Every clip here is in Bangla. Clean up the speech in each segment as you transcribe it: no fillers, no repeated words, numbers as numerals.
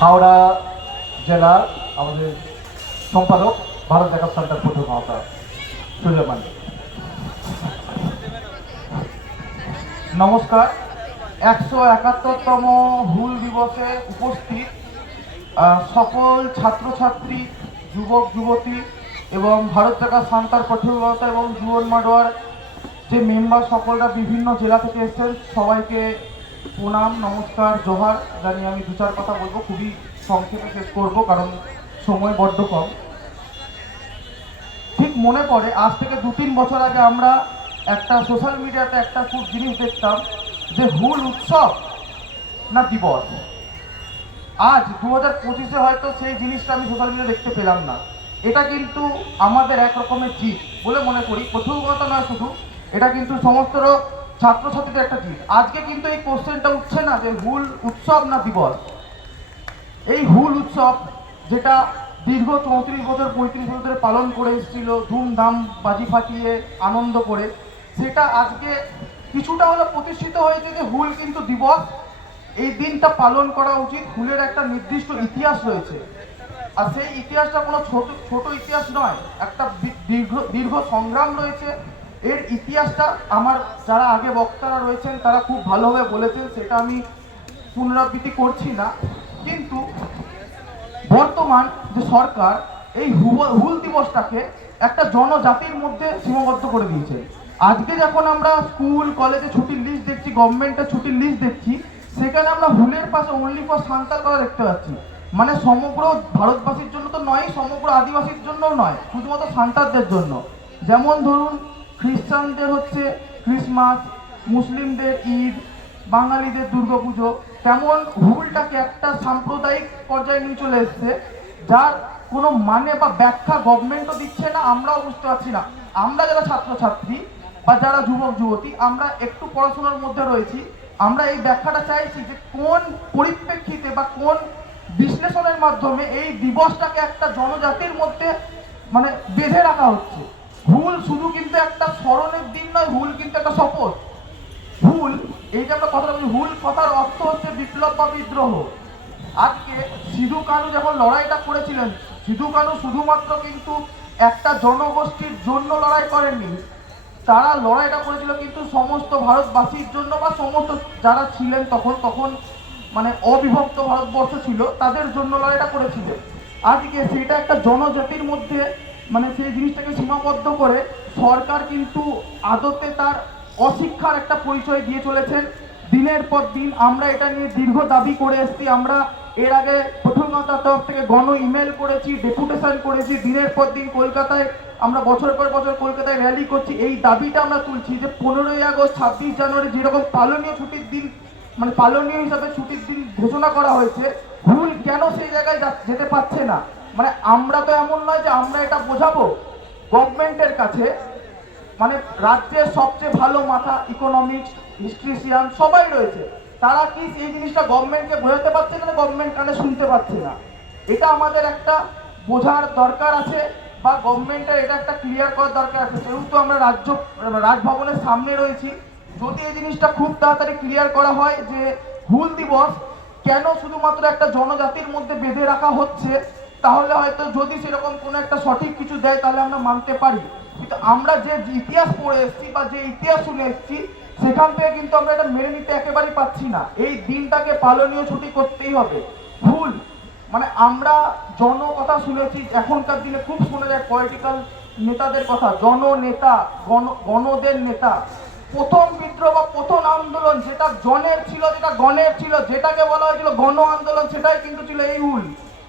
হাওড়া জেলার আমাদের সম্পাদক ভারত জাকাত সেন্টার প্রথম মহাতা সুলেমান। নমস্কার। 171তম হুল দিবসে উপস্থিত সকল ছাত্রছাত্রী, যুবক যুবতী এবং ভারত জাকাত সেন্টার প্রথমতা এবং জুয়ন মাডোয়ার যে মেম্বার সকলরা বিভিন্ন জেলা থেকে এসেছেন, সবাইকে প্রণাম, নমস্কার, জোহার জানিয়ে আমি দু চার কথা বলবো। খুবই সংক্ষেপে শেষ করবো কারণ সময় বড্ড কম। ঠিক মনে পড়ে আজ থেকে 2-3 বছর আগে আমরা একটা সোশ্যাল মিডিয়াতে একটা খুব জিনিস দেখতাম যে হুল উৎসব না দিবস। আজ 2025-এ হয়তো সেই জিনিসটা আমি সোশ্যাল মিডিয়া দেখতে পেলাম না। এটা কিন্তু আমাদের এক রকমের জিত বলে মনে করি। প্রথমত নয় শুধু, এটা কিন্তু সমস্ত ছাত্রছাত্রীদের একটা জিত। আজকে কিন্তু এই কোশ্চেনটা উঠছে না যে হুল উৎসব না দিবস। এই হুল উৎসব যেটা দীর্ঘ 34 বছর 35 বছর ধরে পালন করে এসেছিল ধুমধাম বাজি ফাটিয়ে আনন্দ করে, সেটা আজকে কিছুটা হলে প্রতিষ্ঠিত হয়েছে যে হুল কিন্তু দিবস। এই দিনটা পালন করা উচিত। হুলের একটা নির্দিষ্ট ইতিহাস রয়েছে, আর সেই ইতিহাসটা কোনো ছোট ইতিহাস নয়, একটা দীর্ঘ সংগ্রাম রয়েছে। এর ইতিহাসটা আমার যারা আগে বক্তারা রয়েছেন তারা খুব ভালোভাবে বলেছেন, সেটা আমি পুনরাবৃত্তি করছি না। কিন্তু বর্তমান যে সরকার এই হুল দিবসটাকে একটা জনজাতির মধ্যে সীমাবদ্ধ করে দিয়েছে। আজকে যখন আমরা স্কুল কলেজে ছুটির লিস্ট দেখছি, গভর্নমেন্টের ছুটির লিস্ট দেখছি, সেখানে আমরা হুলের পাশে অনলি ফর সান্তাল কথা দেখতে পাচ্ছি। মানে সমগ্র ভারতবাসীর জন্য তো নয়, সমগ্র আদিবাসীর জন্যও নয়, শুধুমাত্র সান্তালদের জন্য। যেমন ধরুন খ্রিস্টানদের হচ্ছে ক্রিসমাস, মুসলিমদের ঈদ, বাঙালিদের দুর্গাপুজো, তেমন হুলটাকে একটা সাম্প্রদায়িক পর্যায়ে নিয়ে চলে এসছে, যার কোনো মানে বা ব্যাখ্যা গভর্নমেন্টও দিচ্ছে না, আমরাও বুঝতে পারছি না। আমরা যারা ছাত্রছাত্রী বা যারা যুবক যুবতী, আমরা একটু পড়াশোনার মধ্যে রয়েছি, আমরা এই ব্যাখ্যাটা চাইছি যে কোন পরিপ্রেক্ষিতে বা কোন বিশ্লেষণের মাধ্যমে এই দিবসটাকে একটা জনজাতির মধ্যে মানে বেঁধে রাখা হচ্ছে। হুল শুধু কিন্তু একটা স্মরণের দিন নয়, হুল কিন্তু একটা শপথ। হুল, এই যে আমরা কথা বলি, হুল কথার অর্থ হচ্ছে বিপ্লব বা বিদ্রোহ। আজকে সিধু কানু যখন লড়াইটা করেছিলেন, সিধু কানু শুধুমাত্র কিন্তু একটা জনগোষ্ঠীর জন্য লড়াই করেননি, তারা লড়াইটা করেছিল কিন্তু সমস্ত ভারতবাসীর জন্য, বা সমস্ত যারা ছিলেন তখন মানে অবিভক্ত ভারতবর্ষ ছিল তাদের জন্য লড়াইটা করেছিলেন। আজকে সেটা একটা জনজাতির মধ্যে মানে সেই জিনিসটাকে সীমাবদ্ধ করে সরকার কিন্তু আদতে তার অশিক্ষার একটা পরিচয় দিয়ে চলেছেন দিনের পর দিন। আমরা এটা নিয়ে দীর্ঘ দাবি করে এসেছি। আমরা এর আগে প্রথমতার তরফ থেকে গণ ইমেল করেছি, ডেপুটেশন করেছি, দিনের পর দিন কলকাতায় আমরা বছর পর বছর কলকাতায় র্যালি করছি। এই দাবিটা আমরা তুলছি যে 15ই আগস্ট 26 জানুয়ারি যেরকম পালনীয় ছুটির দিন মানে পালনীয় হিসাবে ছুটির দিন ঘোষণা করা হয়েছে, হুল কেন সেই জায়গায় যেতে পারছে না। মানে আমরা তো এমন নয় যে আমরা এটা বোঝাবো গভর্নমেন্টের কাছে। মানে রাজ্যের সবচেয়ে ভালো মাথা, ইকোনমিক্স, হিস্ট্রিশিয়ান সবাই রয়েছে, তারা কি এই জিনিসটা গভর্নমেন্টকে বোঝাতে পারছে না, গভর্নমেন্ট কানে শুনতে পাচ্ছে না? এটা আমাদের একটা বোঝার দরকার আছে, বা গভর্নমেন্টের এটা একটা ক্লিয়ার করার দরকার আছে। যেহেতু আমরা রাজভবনের সামনে রয়েছি, যদি এই জিনিসটা খুব তাড়াতাড়ি ক্লিয়ার করা হয় যে হুল দিবস কেন শুধুমাত্র একটা জনজাতির মধ্যে বেঁধে রাখা হচ্ছে, তাহলে হয়তো যদি সেরকম কোনো একটা সঠিক কিছু দেয় তাহলে আমরা মানতে পারি। কিন্তু আমরা যে ইতিহাস পড়ে এসেছি বা যে ইতিহাস শুনে এসেছি, সেখান থেকে কিন্তু আমরা এটা মেনে নিতে একেবারেই পাচ্ছি না। এই দিনটাকে পালনীয় ছুটি করতেই হবে। ভুল মানে আমরা কথা শুনেছি, এখনকার দিনে খুব শোনা যায় পলিটিক্যাল নেতাদের কথা, জননেতা, গণদের নেতা। প্রথম বিদ্রোহ বা প্রথম আন্দোলন যেটা জনের ছিল, যেটা গণের ছিল, যেটাকে বলা হয়েছিল গণ আন্দোলন, সেটাই কিন্তু ছিল এই হুল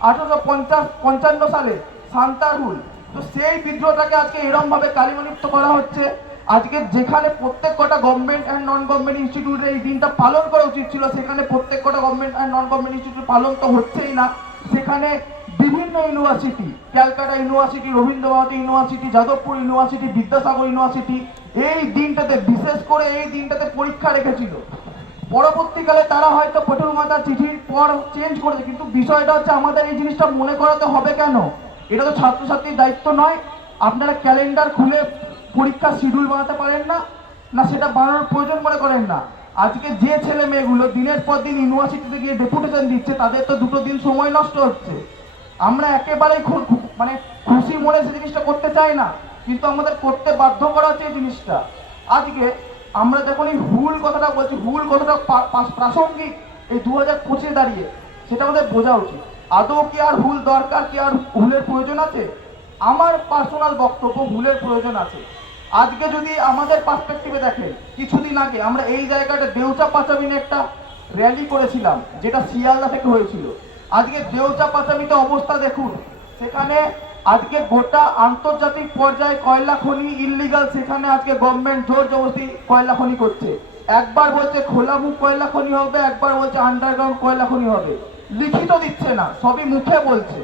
1855 সালে সান্তার হুল। তো সেই বিদ্রোহটাকে আজকে এরকম ভাবে কালিমালিপ্ত করা হচ্ছে। আজকে যেখানে প্রত্যেক কটা গভর্নমেন্ট অ্যান্ড নন গভর্নমেন্ট ইনস্টিটিউটে এই দিনটা পালন করা উচিত ছিল, সেখানে প্রত্যেক কটা government and non government institute পালন তো হচ্ছেই না। সেখানে বিভিন্ন university, Calcutta university, Rabindra Bharati university, Jadavpur university, Vidyasagar university এই দিনটাতে, বিশেষ করে এই দিনটাতে পরীক্ষা রেখেছিল। পরবর্তীকালে তারা হয়তো পটল মাতার চিঠির পর চেঞ্জ করেছে, কিন্তু বিষয়টা হচ্ছে আমাদের এই জিনিসটা মনে করাতে হবে কেন? এটা তো ছাত্রছাত্রীর দায়িত্ব নয়? আপনারা ক্যালেন্ডার খুলে পরীক্ষার শিডিউল বানাতে পারেন না? না সেটা বানানোর প্রয়োজন মনে করেন না? আজকে যে ছেলে মেয়েগুলো দিনের পর দিন ইউনিভার্সিটিতে গিয়ে ডেপুটেশন দিচ্ছে, তাদের তো দুটো দিন সময় নষ্ট হচ্ছে। আমরা একেবারেই মানে খুশি মনে সে জিনিসটা করতে চাই না, কিন্তু আমাদের করতে বাধ্য করা হচ্ছে এই জিনিসটা। আজকে আমরা যখন এই হুল কথাটা বলছি, হুল কথাটা প্রাসঙ্গিক এই 2025 দাঁড়িয়ে, সেটা আমাদের বোঝা উচিত। আদৌ কি আর হুল দরকার, কি আর হুলের প্রয়োজন আছে? আমার পার্সোনাল বক্তব্য, হুলের প্রয়োজন আছে। আজকে যদি আমাদের পার্সপেক্টিভে দেখেন, কিছুদিন আগে আমরা এই জায়গাটা দেউচা পাচামি নিয়ে একটা র্যালি করেছিলাম, যেটা শিয়ালদা থেকে হয়েছিল। আজকে দেউচা পাচামিতে অবস্থা দেখুন, সেখানে আজকে গোটা আন্তর্জাতিক পর্যায়ে কয়লা খনি ইল্লিগাল, সেখানে আজকে গভর্নমেন্ট জোর জবরদস্তি কয়লা খনি করছে। একবার বলছে খোলা মুখ কয়লা খনি হবে, একবার বলছে আন্ডারগ্রাউন্ড কয়লা খনি হবে। লিখিত দিচ্ছে না, সবই মুখে বলছে।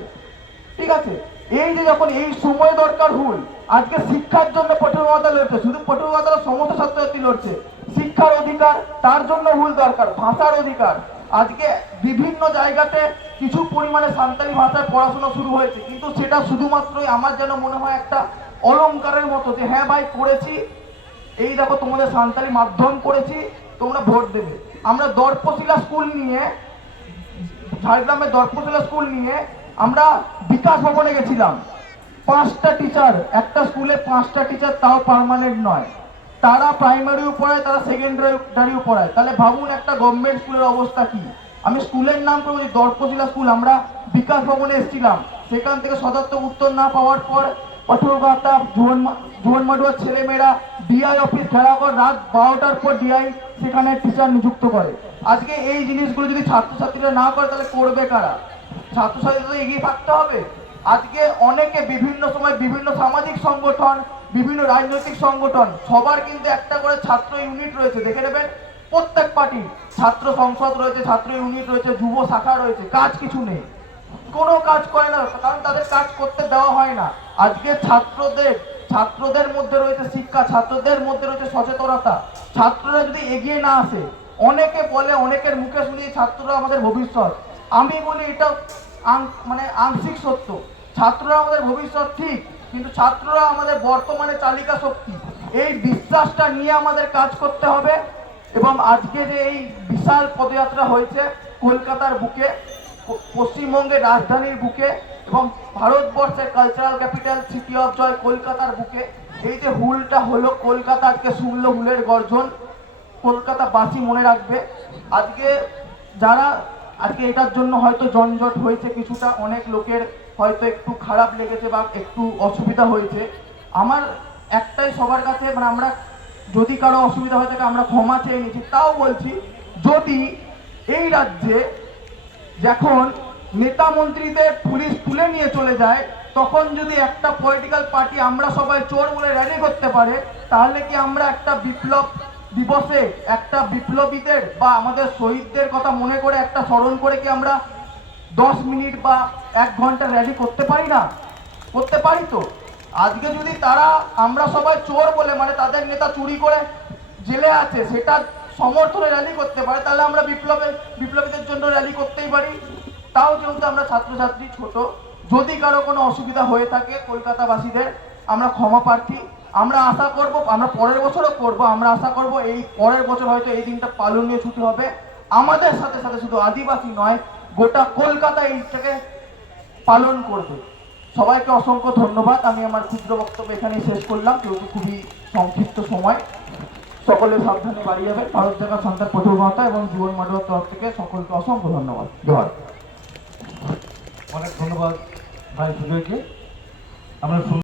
ঠিক আছে, এই যে যখন এই সময় দরকার হুল, আজকে শিক্ষার জন্য পটুয়া মমতা লড়ছে, শুধু পটুয়া মমতার সমস্ত ছাত্রছাত্রী লড়ছে। শিক্ষার অধিকার, তার জন্য হুল দরকার। ভাষার অধিকার, আজকে বিভিন্ন জায়গাতে কিছু পরিমাণে সাঁওতালি ভাষায় পড়াশোনা শুরু হয়েছে, কিন্তু সেটা শুধুমাত্রই আমার যেন মনে হয় একটা অলংকারের মতো, যে হ্যাঁ ভাই করেছি, এই দেখো তোমাদের সাঁওতালি মাধ্যম করেছি, তোমরা ভোট দেবে। আমরা দর্পশিলা স্কুল নিয়ে, ঝাড়গ্রামের দর্পশিলা স্কুল নিয়ে আমরা বিকাশ ভবনে গেছিলাম। 5টা টিচার, একটা স্কুলে 5টা টিচার, তাও পার্মানেন্ট নয়। তারা প্রাইমারিও পড়ায়, তারা সেকেন্ডারিও পড়ায়। তাহলে ভাবুন একটা গভর্নমেন্ট স্কুলের অবস্থা কি। আমি স্কুলের নাম করে বলছি দর্পশিলা স্কুল। আমরা বিকাশ ভবনে এসেছিলাম, সেখান থেকে সদর্থক উত্তর না পাওয়ার পর কঠোরবার্তা জুবন মাডুয়ার ছেলেমেয়েরা ডিআই অফিস ঘেরাও করে, রাত 12টার পর ডিআই সেখানে টিচার নিযুক্ত করে। আজকে এই জিনিসগুলো যদি ছাত্রছাত্রীরা না করে, তাহলে করবে কারা? ছাত্রছাত্রীদের এগিয়ে থাকতে হবে। আজকে অনেকে বিভিন্ন সময় বিভিন্ন সামাজিক সংগঠন, বিভিন্ন রাজনৈতিক সংগঠন, সবার কিন্তু একটা করে ছাত্র ইউনিট রয়েছে, দেখে নেবেন। প্রত্যেক পার্টির ছাত্র সংসদ রয়েছে, ছাত্র ইউনিট রয়েছে, যুব শাখা রয়েছে। কাজ কিছু নেই, কোনো কাজ করে না, কারণ তাদের কাজ করতে দেওয়া হয় না। আজকে ছাত্রদের মধ্যে রয়েছে শিক্ষা, ছাত্রদের মধ্যে রয়েছে সচেতনতা। ছাত্ররা যদি এগিয়ে না আসে, অনেকে বলে, অনেকের মুখে শুনি ছাত্ররা আমাদের ভবিষ্যৎ। আমি বলি এটা মানে আংশিক সত্য। ছাত্ররা আমাদের ভবিষ্যৎ ঠিক, কিন্তু ছাত্ররা আমাদের বর্তমানে চালিকা শক্তি। এই বিশ্বাসটা নিয়ে আমাদের কাজ করতে হবে। এবং আজকে যে এই বিশাল পদযাত্রা হয়েছে কলকাতার বুকে, পশ্চিমবঙ্গের রাজধানীর বুকে, এবং ভারতবর্ষের cultural capital city of joy কলকাতার বুকে, এই যে হুলটা হলো, কলকাতা আজকে শুনলো হুলের গর্জন। কলকাতাবাসী মনে রাখবে, আজকে যারা আজকে এটার জন্য হয়তো যানজট হয়েছে, কিছুটা অনেক লোকের হয়তো একটু খারাপ লেগেছে বা একটু অসুবিধা হয়েছে। আমার একটাই সবার কাছে, মানে আমরা যদি কারো অসুবিধা হয়ে থাকে আমরা ক্ষমা চেয়ে নিচ্ছি। তাও বলছি, যদি এই রাজ্যে যখন নেতা মন্ত্রীদের পুলিশ তুলে নিয়ে চলে যায়, তখন যদি একটা পলিটিক্যাল পার্টি আমরা সবাই চোর বলে র্যালি করতে পারে, তাহলে কি আমরা একটা বিপ্লব দিবসে একটা বিপ্লবীদের বা আমাদের শহীদদের কথা মনে করে, একটা স্মরণ করে কি আমরা 10 মিনিট বা 1 ঘন্টা র্যালি করতে পারি না? করতে পারি তো। আজকে যদি তারা আমরা সবাই চোর বলে, মানে তাদের নেতা চুরি করে জেলে আছে, সেটা সমর্থনে র্যালি করতে পারে, তাহলে আমরা বিপ্লবীদের জন্য র্যালি করতেই পারি। তাও যেহেতু আমরা ছাত্রছাত্রী ছোট, যদি কারো কোনো অসুবিধা হয়ে থাকে কলকাতাবাসীদের, আমরা ক্ষমা প্রার্থী। আমরা আশা করব, আমরা পরের বছরও করব, আমরা আশা করব এই পরের বছর হয়তো এই দিনটা পালনীয় ছুটি হবে। আমাদের সাথে সাথে শুধু আদিবাসী নয়, গোটা কলকাতা এইটাকে পালন করবে। সবাইকে অসংখ্য ধন্যবাদ। আমি আমার ক্ষুদ্র বক্তব্য এখানেই শেষ করলাম, যেহেতু খুবই সংক্ষিপ্ত সময়। সকলে সাবধানে বাড়ি যাবেন। ভারত জাগা সন্তান প্রচুর মমতা এবং জীবন মাডুয়ার তরফ থেকে সকলকে অসংখ্য ধন্যবাদ। জয়। অনেক ধন্যবাদ ভাই সুজয়কে। আমরা